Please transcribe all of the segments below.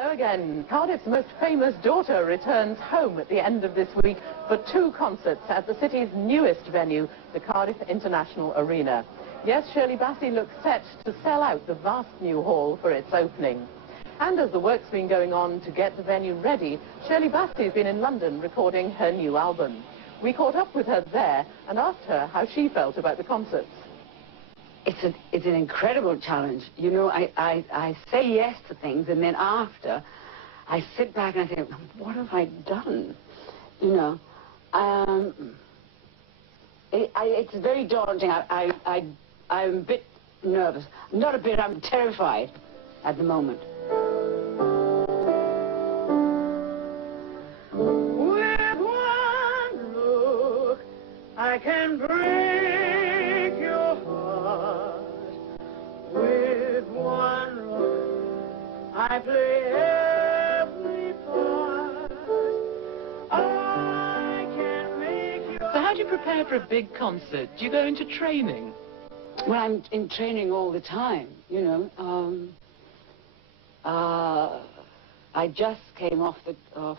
Hello again. Cardiff's most famous daughter returns home at the end of this week for 2 concerts at the city's newest venue, the Cardiff International Arena. Yes, Shirley Bassey looks set to sell out the vast new hall for its opening. And as the work's been going on to get the venue ready, Shirley Bassey's been in London recording her new album. We caught up with her there and asked her how she felt about the concerts. It's an incredible challenge. You know, I say yes to things, and then after, I sit back and I think, what have I done? You know, it's very daunting. I'm a bit nervous. Not a bit, I'm terrified at the moment. With one look, I can break your heart. With one look, I play every part. I can make your... So how do you prepare for a big concert? Do you go into training? Well, I'm in training all the time, you know. I just came off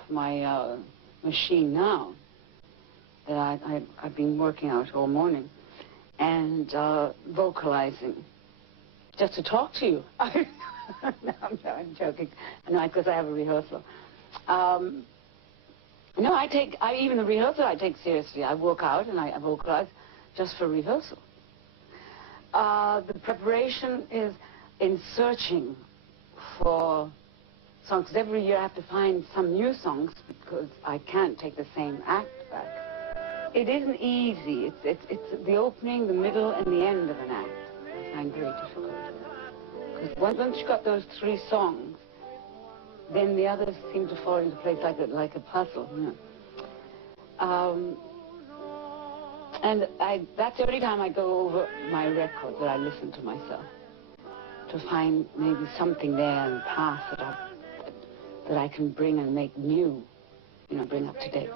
my machine now that I've been working out all morning and vocalizing just to talk to you. No, I'm joking. No, because I have a rehearsal. No, even the rehearsal I take seriously. I work out and I vocalize just for rehearsal. The preparation is in searching for songs. 'Cause every year I have to find some new songs because I can't take the same act back. It isn't easy. It's the opening, the middle, and the end of an act I find very difficult. Because once you've got those 3 songs, then the others seem to fall into place like a puzzle. You know? And that's the only time I go over my record that I listen to myself, to find maybe something there in the past that I can bring and make new, you know, bring up to date.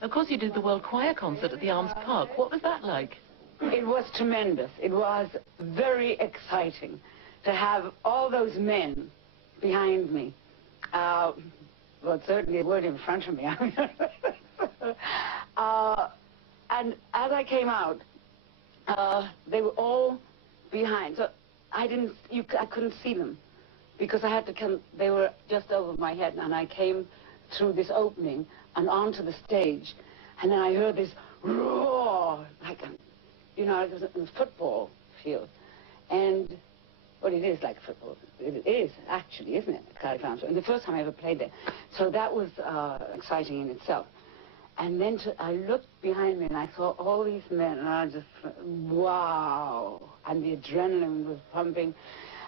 Of course, you did the World Choir concert at the Arms Park. What was that like? It was tremendous. It was very exciting to have all those men behind me. Well, certainly they weren't in front of me. And as I came out, they were all behind. So I couldn't see them because I had to come. They were just over my head, and I came through this opening and onto the stage, and then I heard this roar, like you know, it was in a football field, and well, it is like football. It is actually, isn't it, Cardiff Arms? And the first time I ever played there, so that was exciting in itself. And then I looked behind me and I saw all these men, and I just, wow! And the adrenaline was pumping,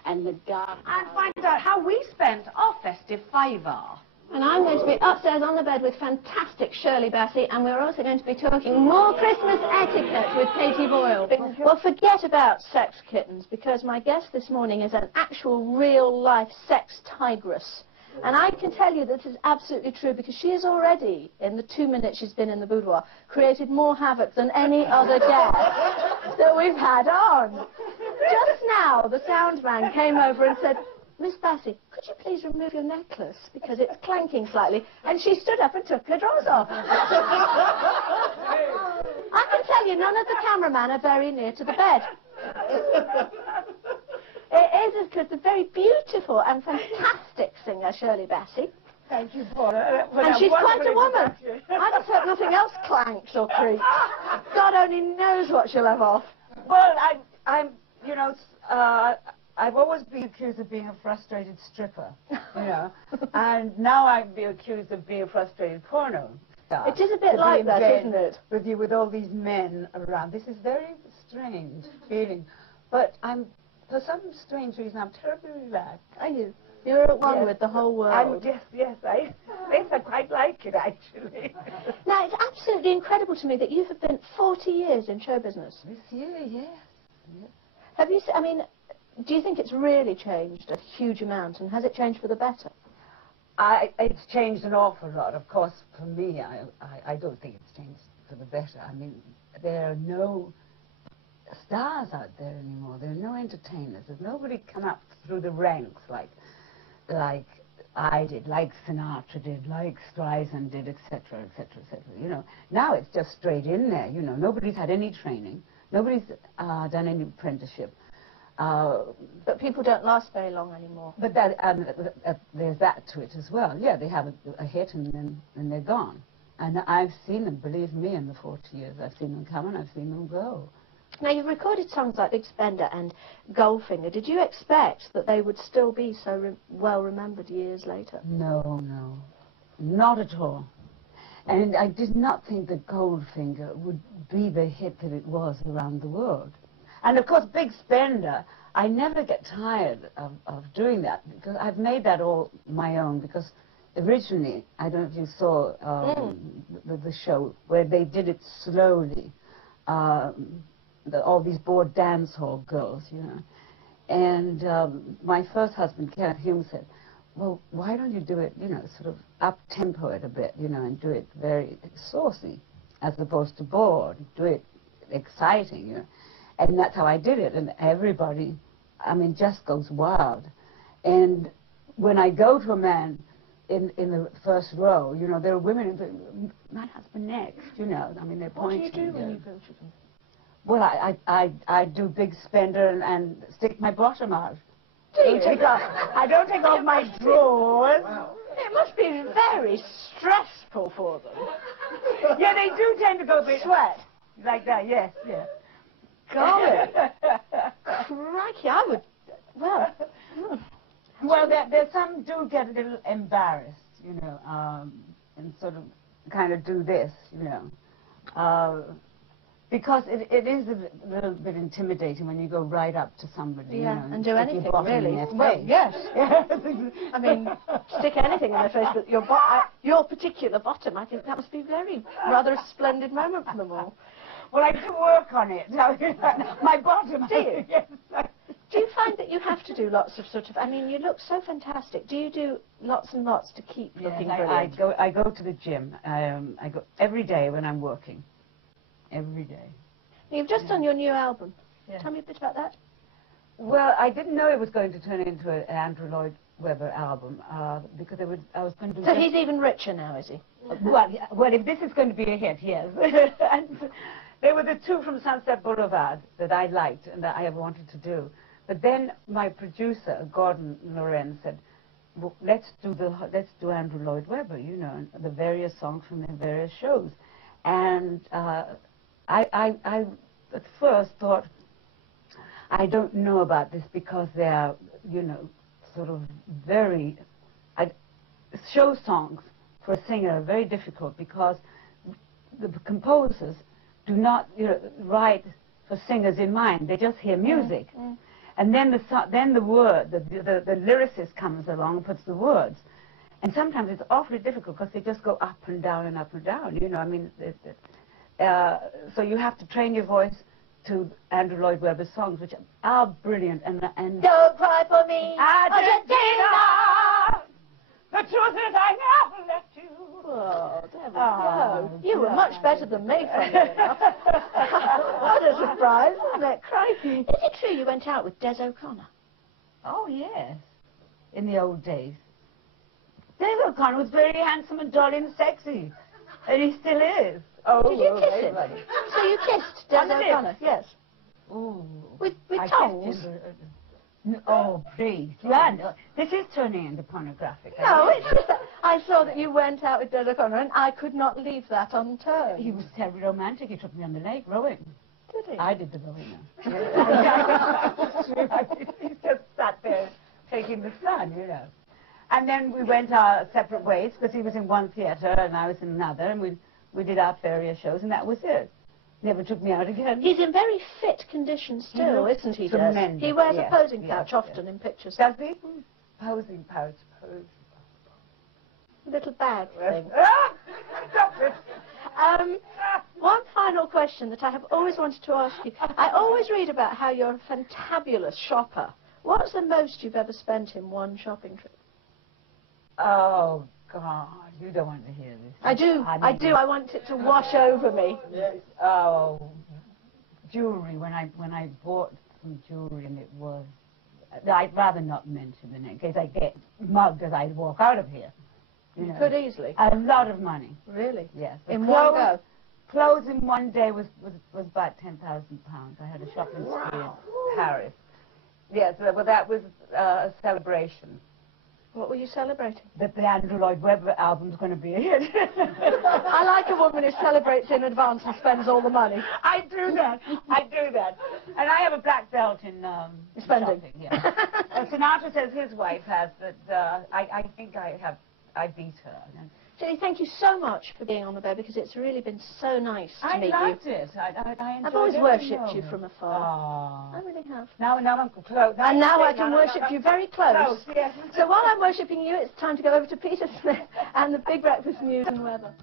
and the dark. And find out how we spent our festive fiver. And I'm going to be upstairs on the bed with fantastic Shirley Bassey, and we're also going to be talking more Christmas etiquette with Katie Boyle. Well, forget about sex kittens, because my guest this morning is an actual real-life sex tigress. And I can tell you that is absolutely true, because she has already, in the 2 minutes she's been in the boudoir, created more havoc than any other guest that we've had on. Just now, the sound man came over and said, "Miss Bassey, could you please remove your necklace, because it's clanking slightly?" And she stood up and took her drawers off. I can tell you, none of the cameramen are very near to the bed. It is, because the very beautiful and fantastic singer, Shirley Bassey. Thank you, Paula. And she's quite a woman. I just hope nothing else clanks or creaks. God only knows what she'll have off. Well, I'm, you know, I've always been accused of being a frustrated stripper, you know, and now I'm being accused of being a frustrated porno star. It is a bit like that, isn't it? With all these men around. This is very strange feeling, but for some strange reason, I'm terribly relaxed. Are you? You're at one with the whole world. Yes, I quite like it, actually. Now, it's absolutely incredible to me that you have been 40 years in show business. This year, yes. Have you, I mean, do you think it's really changed a huge amount, and has it changed for the better? It's changed an awful lot. Of course, for me, I don't think it's changed for the better. I mean, there are no stars out there anymore. There are no entertainers. There's nobody come up through the ranks like I did, like Sinatra did, like Streisand did, etc., etc., etc. You know, now it's just straight in there. You know, nobody's had any training, nobody's done any apprenticeship. But people don't last very long anymore. But that, there's that to it as well. Yeah, they have a hit and then they're gone. And I've seen them, believe me, in the 40 years. I've seen them come and I've seen them go. Now, you've recorded songs like Big Spender and Goldfinger. Did you expect that they would still be so well remembered years later? No, no, not at all. And I did not think that Goldfinger would be the hit that it was around the world. And of course, Big Spender, I never get tired of doing that, because I've made that all my own, because originally, I don't know if you saw the show, where they did it slowly, all these bored dance hall girls, you know. And my first husband, Kenneth Hume, said, well, why don't you do it, you know, sort of up-tempo it a bit, you know, and do it very saucy, as opposed to bored, do it exciting, you know. And that's how I did it, and everybody, I mean, just goes wild. And when I go to a man in the first row, you know, there are women who say, my husband next, you know, I mean, they're pointing. What do you do when you go to them? Well, I do Big Spender and stick my bottom out. Do you? I don't take off my drawers. Wow. It must be very stressful for them. Yeah, they do tend to go a bit sweat. Like that, yes, yes. Golly. Crikey, I would, well. Well, there's some do get a little embarrassed, you know, and sort of kind of do this, you know. Because it is a little bit intimidating when you go right up to somebody, yeah, you know, and do anything, really. Well, yes. I mean, stick anything in their face, but your particular bottom, I think that must be rather a splendid moment for them all. Well, I do work on it. My bottom. Do you? Yes. Do you find that you have to do lots of sort of, I mean, you look so fantastic. Do you do lots and lots to keep looking brilliant? I go to the gym. I go every day when I'm working. Every day. You've just done your new album. Yeah. Tell me a bit about that. Well, I didn't know it was going to turn into an Andrew Lloyd Webber album, because I was going to do... So he's even richer now, is he? Well, if this is going to be a hit, yes. And they were the two from Sunset Boulevard that I liked and that I have wanted to do. But then my producer, Gordon Loren, said, well, let's do Andrew Lloyd Webber, you know, and the various songs from the various shows. And I at first thought, I don't know about this, because they are, you know, sort of very... show songs for a singer are very difficult, because the composers do not, you know, write for singers in mind. They just hear music. And then the lyricist comes along and puts the words. And sometimes it's awfully difficult, because they just go up and down and up and down, you know, I mean, so you have to train your voice to Andrew Lloyd Webber's songs, which are brilliant, and Don't cry for me, Argentina, the truth is I never left you. Oh, there we go. You were much better than me, funny enough. What a surprise, isn't it? Crikey. Is it true you went out with Des O'Connor? Oh, yes, in the old days. Des O'Connor was very handsome and jolly and sexy, and he still is. Oh, did you kiss him? So you kissed Des O'Connor? Yes. Oh. With tongues? Oh, please. Yeah, no, this is turning into pornographic. No, it's just that I saw that you went out with Des O'Connor, and I could not leave that unturned. He was terribly romantic. He took me on the lake rowing. Did he? I did the rowing. He just sat there taking the sun, you know. And then we went our separate ways, because he was in one theatre and I was in another, and we did our various shows, and that was it. Never took me out again. He's in very fit condition still, isn't he, Des? He wears a posing pouch often in pictures. Does he? Posing pouch, Little bag thing. Stop it. One final question that I have always wanted to ask you. I always read about how you're a fantabulous shopper. What's the most you've ever spent in one shopping trip? Oh, God, you don't want to hear this. I do. I want it to wash over me. Yes. Oh, jewelry. When I bought some jewelry, and it was I'd rather not mention the name, in case I get mugged as I walk out of here. You could easily. A lot of money. Really? Yes. In one go? Clothes in one day was about £10,000. I had a shopping spree in Paris. Yes, well, that was a celebration. What were you celebrating? That the Andrew Lloyd Webber album's going to be a hit. I like a woman who celebrates in advance and spends all the money. I do that. I do that. And I have a black belt in spending. Shopping, yeah. Sinatra says his wife has, but I think I beat her. Shirley, thank you so much for being on the bed, because it's really been so nice to meet you. I liked it. I enjoyed I've always every worshipped you moment. from afar. Aww. I really have. Now I'm close. And now I can worship you very close. Yes. So while I'm worshipping you, it's time to go over to Peter Smith and the Big Breakfast News and Weather.